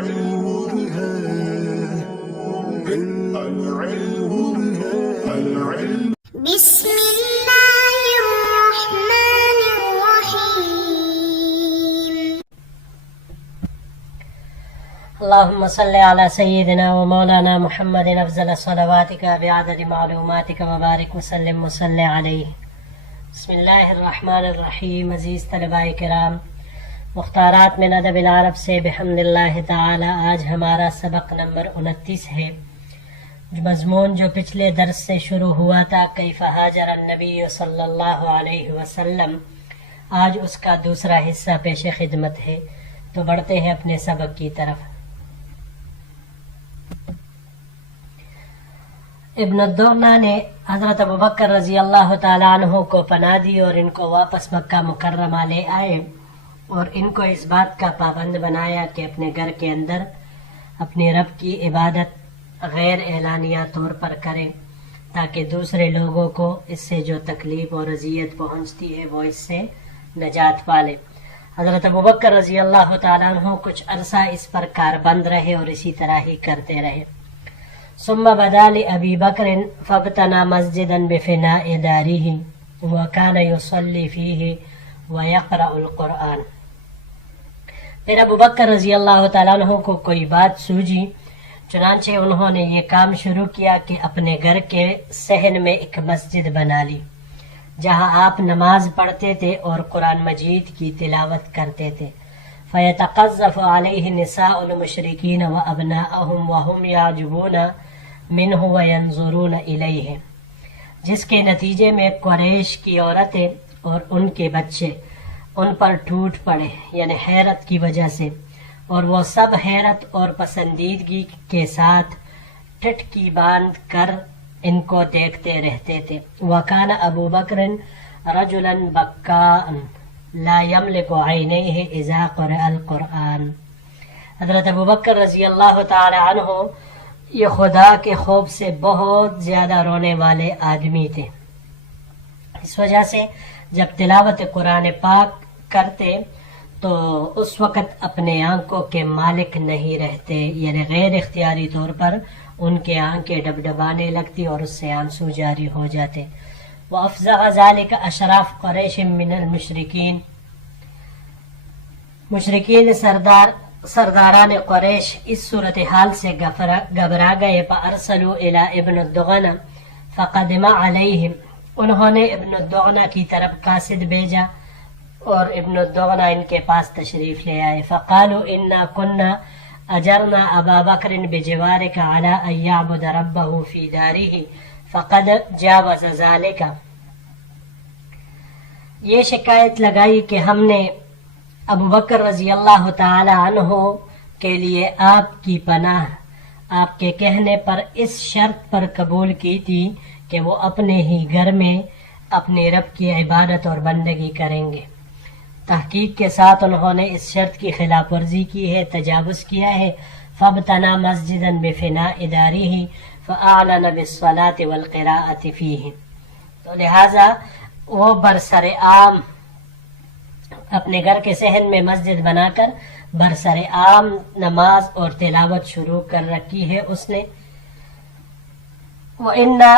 بسم الله الرحمن الرحيم. اللهم صل على سيدنا ومولانا محمد افضل صلواتك بعدد معلوماتك وبارك وسلم وصل عليه. بسم اللہ الرحمن الرحیم. عزیز طلباء کرام، مختارات من ادب العرب سے بحمد اللہ تعالی آج ہمارا سبق نمبر 29 ہے. مضمون جو پچھلے درس سے شروع ہوا تھا کیف ہاجر النبی صلی اللہ علیہ وسلم، آج اس کا دوسرا حصہ پیش خدمت ہے. تو بڑھتے ہیں اپنے سبق کی طرف. ابن الدغنہ نے حضرت ابوبکر رضی اللہ تعالیٰ عنہ کو پناہ دی اور ان کو واپس مکہ مکرمہ لے آئے اور ان کو اس بات کا پابند بنایا کہ اپنے گھر کے اندر اپنے رب کی عبادت غیر اعلانیہ طور پر کریں تاکہ دوسرے لوگوں کو اس سے جو تکلیف اور اذیت پہنچتی ہے وہ اس سے نجات پالے. حضرت ابوبکر رضی اللہ تعالیٰ عنہ کچھ عرصہ اس پر کاربند رہے اور اسی طرح ہی کرتے رہے. ثم بدا لأبی بکر فابتنى مسجدا بفناء داره وكان يصلي فيه ويقرأ القرآن. پھر ابو بکر رضی اللہ تعالیٰ عنہ کو کوئی بات سوجی، چنانچہ انہوں نے یہ کام شروع کیا کہ اپنے گھر کے صحن میں ایک مسجد بنا لی جہاں آپ نماز پڑھتے تھے اور قرآن مجید کی تلاوت کرتے تھے. فَيَتَقَذَّفُ عَلَيْهِ نِسَاءُ الْمُشْرِكِينَ وَأَبْنَاءُهُمْ وَهُمْ يَعْجُبُونَ مِنْهُ وَيَنْظُرُونَ إِلَيْهِ، جس کے نتیجے میں قریش کی عورتیں اور ان کے بچے ان پر ٹوٹ پڑے، یعنی حیرت کی وجہ سے، اور وہ سب حیرت اور پسندیدگی کے ساتھ ٹٹکی باندھ کر ان کو دیکھتے رہتے تھے. وَكَانَ أَبُو بَكْرٍ رَجُلًا بَكَّاءً لا يملك عینیہ اذا قرأ القرآن. حضرت ابوبکر رضی اللہ تعالی عنہ یہ خدا کے خوف سے بہت زیادہ رونے والے آدمی تھے. اس وجہ سے جب تلاوت قرآن پاک کرتے تو اس وقت اپنے آنکھوں کے مالک نہیں رہتے، یعنی غیر اختیاری طور پر ان کے آنکھیں ڈبڈبانے لگتی اور اس سے آنسو جاری ہو جاتے. وَأَفْزَعَ ذَلِكَ أَشْرَافُ قُرَيْشٍ مِّنَ الْمُشْرِكِينَ، مشرکین سرداران قریش اس صورتحال سے گھبرا گئے. فَأَرْسَلُوا إِلَىٰ ابن الدغنہ فَقَدِمَ عَلَيْهِمْ، انہوں نے ابن الدغنہ کی طرف قاصد بھیجا اور ابن الدغنہ ان کے پاس تشریف لے آئے. فَقَالُوا إِنَّا كُنَّا أَجَرْنَا أَبَا بَكْرٍ بِجِوَارِكَ عَلَىٰ أَن يَعْبُدَ رَبَّهُ فِي دَارِهِ فقد جاوز ذالک. یہ شکایت لگائی کہ ہم نے ابو بکر رضی اللہ تعالی عنہ کے لیے آپ کی پناہ آپ کے کہنے پر اس شرط پر قبول کی تھی کہ وہ اپنے ہی گھر میں اپنے رب کی عبادت اور بندگی کریں گے. تحقیق کے ساتھ انہوں نے اس شرط کی خلاف ورزی کی ہے، تجاوز کیا ہے. فابتنا مسجدا بفناء داره فأعلن بالصلاة والقراءة فيه، تو لہذا وہ برسر عام اپنے گھر کے صحن میں مسجد بنا کر برسر عام نماز اور تلاوت شروع کر رکھی ہے اس نے. وَإِنَّا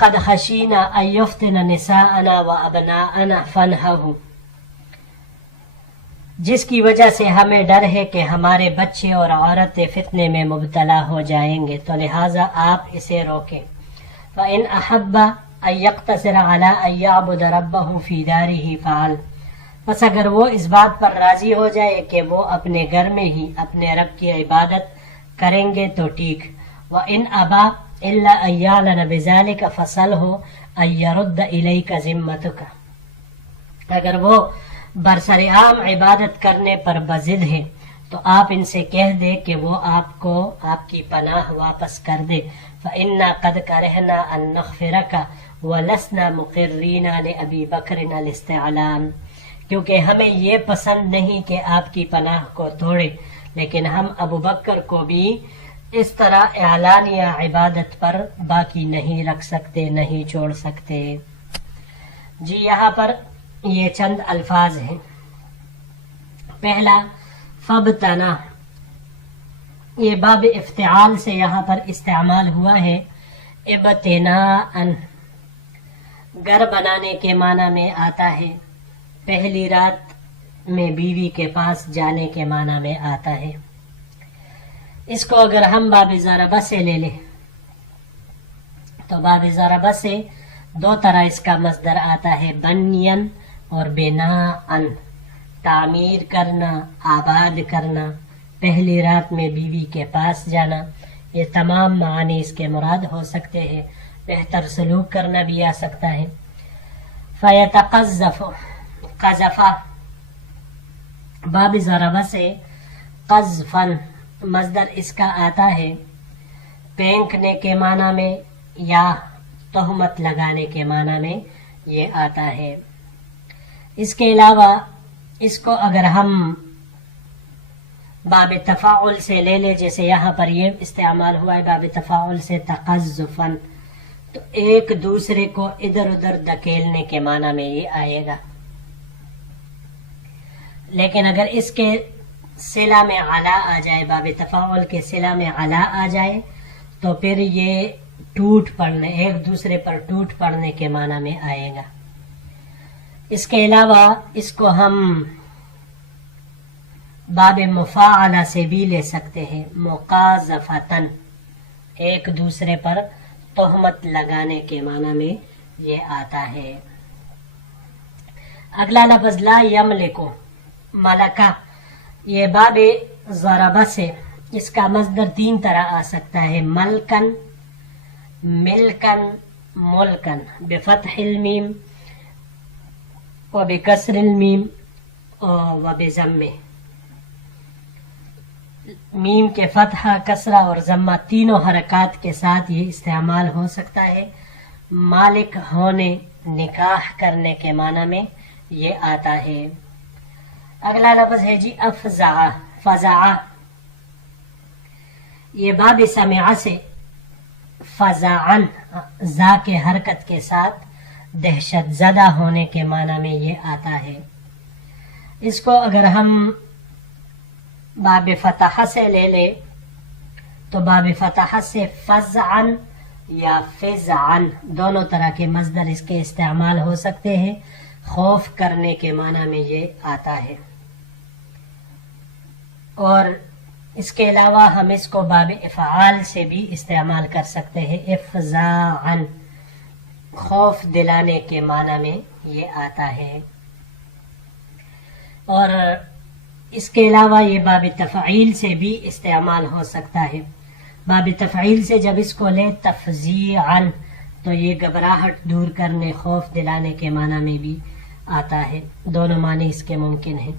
قَدْ خَشِينَا أَن يُفْتِنَ نِسَاءَنَا وَأَبْنَاءَنَا فَانْهَوْا، جس کی وجہ سے ہمیں ڈر ہے کہ ہمارے بچے اور عورتیں فتنے میں مبتلا ہو جائیں گے، تو لہٰذا آپ اسے روکیں. فَإِنْ أَحَبَّ أَن يَقْتَصِرَ عَلَىٰ أَن يَعْبُدَ رَبَّهُ فِي دَارِهِ فَعَلْ، بس اگر وہ اس بات پر راضی ہو جائے کہ وہ اپنے گھر میں ہی اپنے رب کی عبادت کریں گے تو ٹھیک. وَإِنْ أَبَى إِلَّا أَن يَعْلَنَ بِذَلِكَ فَصَلْهُ أَن يَرُدَّ إِلَيْكَ ذِمَّتُكَ، اگر وہ برسر عام عبادت کرنے پر بضد ہے تو آپ ان سے کہہ دے کہ وہ آپ کو آپ کی پناہ واپس کر دے. فَإِنَّا قَدْ كَرِهْنَا أَن نَّغْفِرَكَ وَلَسْنَا مُقِرِّينَ لِأَبِي بَكْرٍ الِاسْتِعْلَانَ، کیونکہ ہمیں یہ پسند نہیں کہ آپ کی پناہ کو توڑے، لیکن ہم ابو بکر کو بھی اس طرح اعلانیہ عبادت پر باقی نہیں رکھ سکتے، نہیں چھوڑ سکتے. جی یہاں پر یہ چند الفاظ ہیں. پہلا فبتنا، یہ باب افتعال سے یہاں پر استعمال ہوا ہے. ابتناءً گھر بنانے کے معنی میں آتا ہے. پہلی رات میں بیوی کے پاس جانے کے معنی میں آتا ہے. اس کو اگر ہم باب ضربہ سے لے لیں تو باب ضربہ سے دو طرح اس کا مصدر آتا ہے، بنین اور بناءً. تعمیر کرنا، آباد کرنا، پہلی رات میں بیوی کے پاس جانا، یہ تمام معنی اس کے مراد ہو سکتے ہیں. بہتر سلوک کرنا بھی آ سکتا ہے. فیتقذف قذفہ باب ضربہ سے قذفاً مصدر اس کا آتا ہے پھینکنے کے معنی میں یا تہمت لگانے کے معنی میں یہ آتا ہے. اس کے علاوہ اس کو اگر ہم باب تفاعل سے لے لے، جیسے یہاں پر یہ استعمال ہوا ہے باب تفاعل سے تقذفاً، تو ایک دوسرے کو ادھر ادھر دھکیلنے کے معنی میں یہ آئے گا. لیکن اگر اس کے صلہ میں علا آ جائے، باب تفاعل کے صلہ میں علا آ جائے، تو پھر یہ ٹوٹ پڑنے، ایک دوسرے پر ٹوٹ پڑنے کے معنی میں آئے گا. اس کے علاوہ اس کو ہم باب مفاعلہ سے بھی لے سکتے ہیں، مقاذفتاً ایک دوسرے پر تہمت لگانے کے معنی میں یہ آتا ہے. اگلا لفظ لا یملکو ملکہ، یہ باب ضربہ سے اس کا مصدر تین طرح آ سکتا ہے، ملکن، ملکن، ملکن، بفتح المیم و بکسر المیم و بضمہ. میم کے فتحہ، کسرہ اور ضمہ تینوں حرکات کے ساتھ یہ استعمال ہو سکتا ہے. مالک ہونے، نکاح کرنے کے معنی میں یہ آتا ہے. اگلا لفظ ہے جی افزع، فزع، یہ باب سمع سے فزعن زا کے حرکت کے ساتھ دہشت زدہ ہونے کے معنی میں یہ آتا ہے. اس کو اگر ہم باب فتح سے لے لے تو باب فتح سے فزعن یا فزعن دونوں طرح کے مصدر اس کے استعمال ہو سکتے ہیں. خوف کرنے کے معنی میں یہ آتا ہے. اور اس کے علاوہ ہم اس کو باب افعال سے بھی استعمال کر سکتے ہیں، افزاعن خوف دلانے کے معنی میں یہ آتا ہے. اور اس کے علاوہ یہ باب تفعیل سے بھی استعمال ہو سکتا ہے. باب تفعیل سے جب اس کو لے تفزیعن تو یہ گھبراہٹ دور کرنے، خوف دلانے کے معنی میں بھی آتا ہے. دونوں معنی اس کے ممکن ہیں.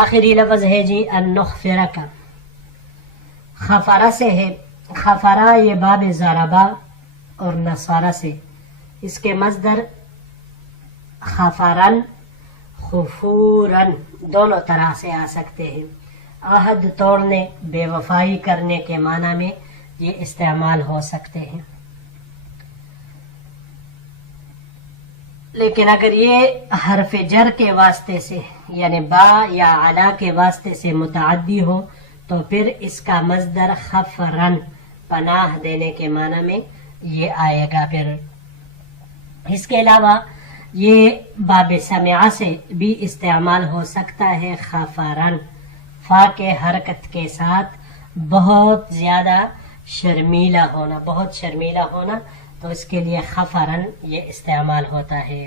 آخری لفظ ہے جی النخفرہ کا، خفرہ سے ہے. خفرہ یہ باب ضربہ اور نصارہ سے، اس کے مصدر خفرن، خفورن دونوں طرح سے آ سکتے ہیں. عہد توڑنے، بے وفائی کرنے کے معنی میں یہ استعمال ہو سکتے ہیں. لیکن اگر یہ حرف جر کے واسطے سے یعنی با یا علا کے واسطے سے متعدی ہو تو پھر اس کا مصدر خفرن پناہ دینے کے معنی میں یہ آئے گا. پھر اس کے علاوہ یہ باب سمع سے بھی استعمال ہو سکتا ہے، خفرن فا کے حرکت کے ساتھ بہت زیادہ شرمیلا ہونا، بہت شرمیلا ہونا، تو اس کے لیے خفرن یہ استعمال ہوتا ہے.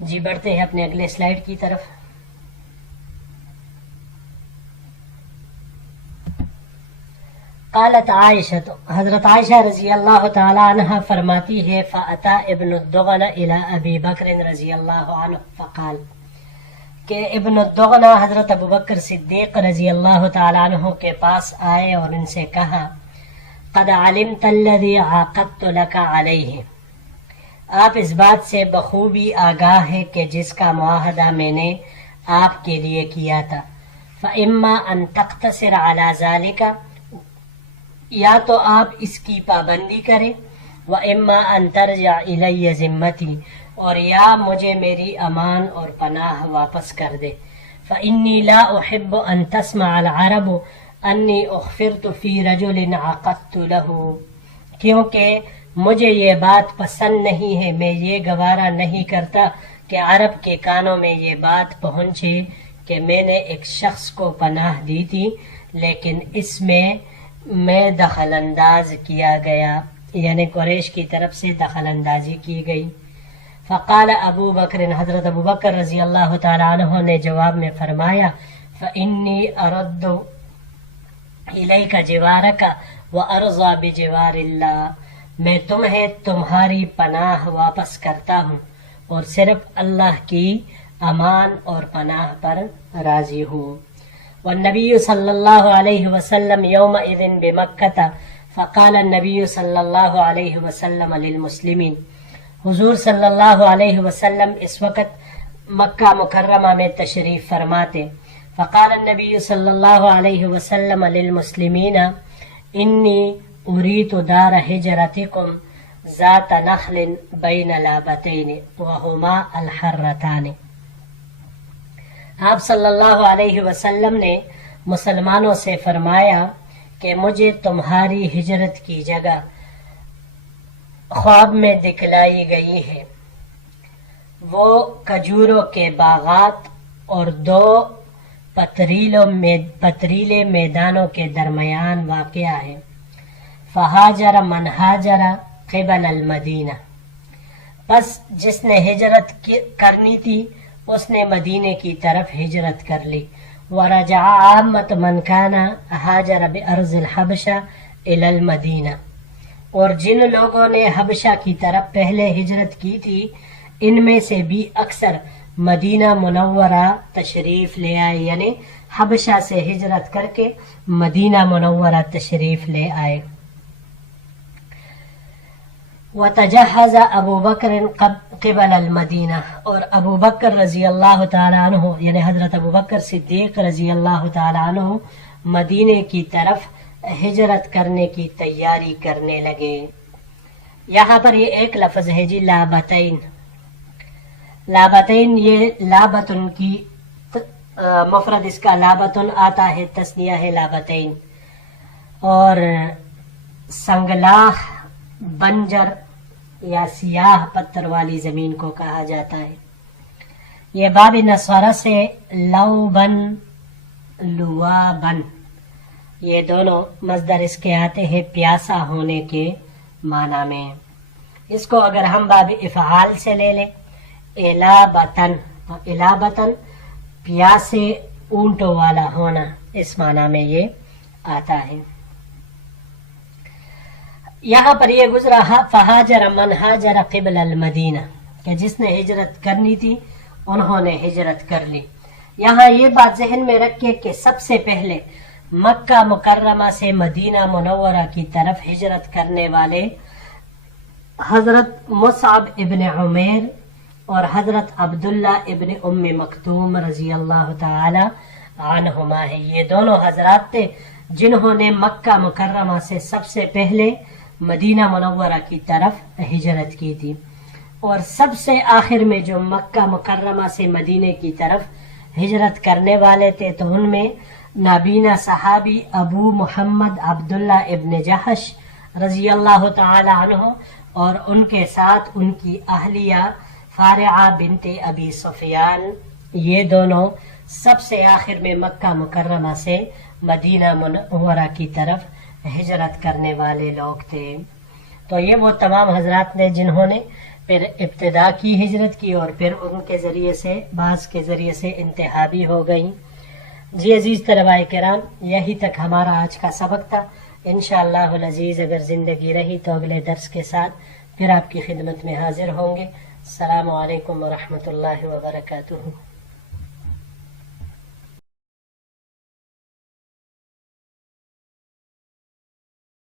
جی بڑھتے ہیں اپنے اگلے سلائیڈ کی طرف. قالت عائشہ، حضرت عائشہ رضی اللہ تعالی عنہ فرماتی ہے فَأَتَى ابن الدغن إلى ابی بکر رضی اللہ عنہ فقال، کہ ابن الدغن حضرت ابو بکر صدیق رضی اللہ تعالی عنہ کے پاس آئے اور ان سے کہا قد علمت الذي عاقدت لك عليه، آپ اس بات سے بخوبی آگاہ ہے کہ جس کا معاہدہ میں نے آپ کے لیے کیا تھا. فَإِمَّا أَن تَقْتَصِرَ عَلَى ذَلِكَ، یا تو آپ اس کی پابندی کریں، وَإِمَّا أَن تَرْجَعْ إِلَيَّ ذِمَّتِي، اور یا مجھے میری امان اور پناہ واپس کر دے. فَإِنِّي لَا أُحِبُّ أَن تَسْمَعَ الْعَرَبُ انی اخفرت فی رجل عقدت لہ، کیونکہ مجھے یہ بات پسند نہیں ہے، میں یہ گوارا نہیں کرتا کہ عرب کے کانوں میں یہ بات پہنچے کہ میں نے ایک شخص کو پناہ دی تھی لیکن اس میں دخل انداز کیا گیا، یعنی قریش کی طرف سے دخل اندازی کی گئی۔ فقال ابو بکر، حضرت ابو بکر رضی اللہ تعالی عنہ نے جواب میں فرمایا، فإنی ارد الیک جوارک وارضی بجوار اللہ، میں تمہیں تمہاری پناہ واپس کرتا ہوں اور صرف اللہ کی امان اور پناہ پر راضی ہوں۔ والنبی صلی اللہ علیہ وسلم یومئذ بمکہ، فقال النبی صلی اللہ علیہ وسلم للمسلمین، حضور صلی اللہ علیہ وسلم اس وقت مکہ مکرمہ میں تشریف فرماتے۔ فقال النبی صلی اللہ علیہ وسلم للمسلمین انی اریت دار ہجرتکم ذات نخل بین لابتین وہما الحرتان۔ آپ صلی اللہ علیہ وسلم نے مسلمانوں سے فرمایا کہ مجھے تمہاری ہجرت کی جگہ خواب میں دکھلائی گئی ہے، وہ کھجوروں کے باغات اور دو پتریلے میدانوں کے درمیان واقع ہے۔ فہاجر من ہاجر قبل المدینہ، پس جس نے ہجرت کرنی تھی اس نے مدینے کی طرف ہجرت کر لی۔ ورجع عامت من کان ہاجر بارض الحبشہ الی المدینہ، اور جن لوگوں نے حبشہ کی طرف پہلے ہجرت کی تھی ان میں سے بھی اکثر مدینہ منورہ تشریف لے آئے، یعنی حبشہ سے ہجرت کر کے مدینہ منورہ تشریف لے آئے۔ وتجہز ابو بکر قبل المدینہ، اور ابو بکر رضی اللہ تعالی عنہ یعنی حضرت ابو بکر صدیق رضی اللہ تعالی عنہ مدینے کی طرف ہجرت کرنے کی تیاری کرنے لگے۔ یہاں پر یہ ایک لفظ ہے جی لابتین، لابتین یہ لابتن کی مفرد اس کا لابتن آتا ہے، تثنیہ ہے لابتین، اور سنگلاخ بنجر یا سیاہ پتھر والی زمین کو کہا جاتا ہے۔ یہ باب نصارہ سے لوبن لوابن، یہ دونوں مصدر اس کے آتے ہیں پیاسا ہونے کے معنی میں۔ اس کو اگر ہم باب افعال سے لے لیں، الابتن، الابتن پیاسے اونٹوں والا ہونا، اس معنی میں یہ آتا ہے۔ یہاں پر یہ گزرا فہاجر من ہاجر قبل المدینہ، کہ جس نے ہجرت کرنی تھی انہوں نے ہجرت کر لی۔ یہاں یہ بات ذہن میں رکھے کہ سب سے پہلے مکہ مکرمہ سے مدینہ منورہ کی طرف ہجرت کرنے والے حضرت مصعب ابن عمیر اور حضرت عبداللہ ابن ام مکتوم رضی اللہ تعالی عنہما ہے۔ یہ دونوں حضرات تھے جنہوں نے مکہ مکرمہ سے سب سے پہلے مدینہ منورہ کی طرف ہجرت کی تھی، اور سب سے آخر میں جو مکہ مکرمہ سے مدینے کی طرف ہجرت کرنے والے تھے تو ان میں نابینا صحابی ابو محمد عبداللہ ابن جحش رضی اللہ تعالی عنہ اور ان کے ساتھ ان کی اہلیہ فارعہ بنت ابی سفیان، یہ دونوں سب سے آخر میں مکہ مکرمہ سے مدینہ منورہ کی طرف ہجرت کرنے والے لوگ تھے۔ تو یہ وہ تمام حضرات نے جنہوں نے پھر ابتدا کی ہجرت کی اور پھر ان کے ذریعے سے بعض کے ذریعے سے انتہا بھی ہو گئی۔ جی عزیز طلباء کرام، یہی تک ہمارا آج کا سبق تھا۔ انشاءاللہ العزیز اگر زندگی رہی تو اگلے درس کے ساتھ پھر آپ کی خدمت میں حاضر ہوں گے۔ السلام علیکم ورحمۃ اللہ وبرکاتہ۔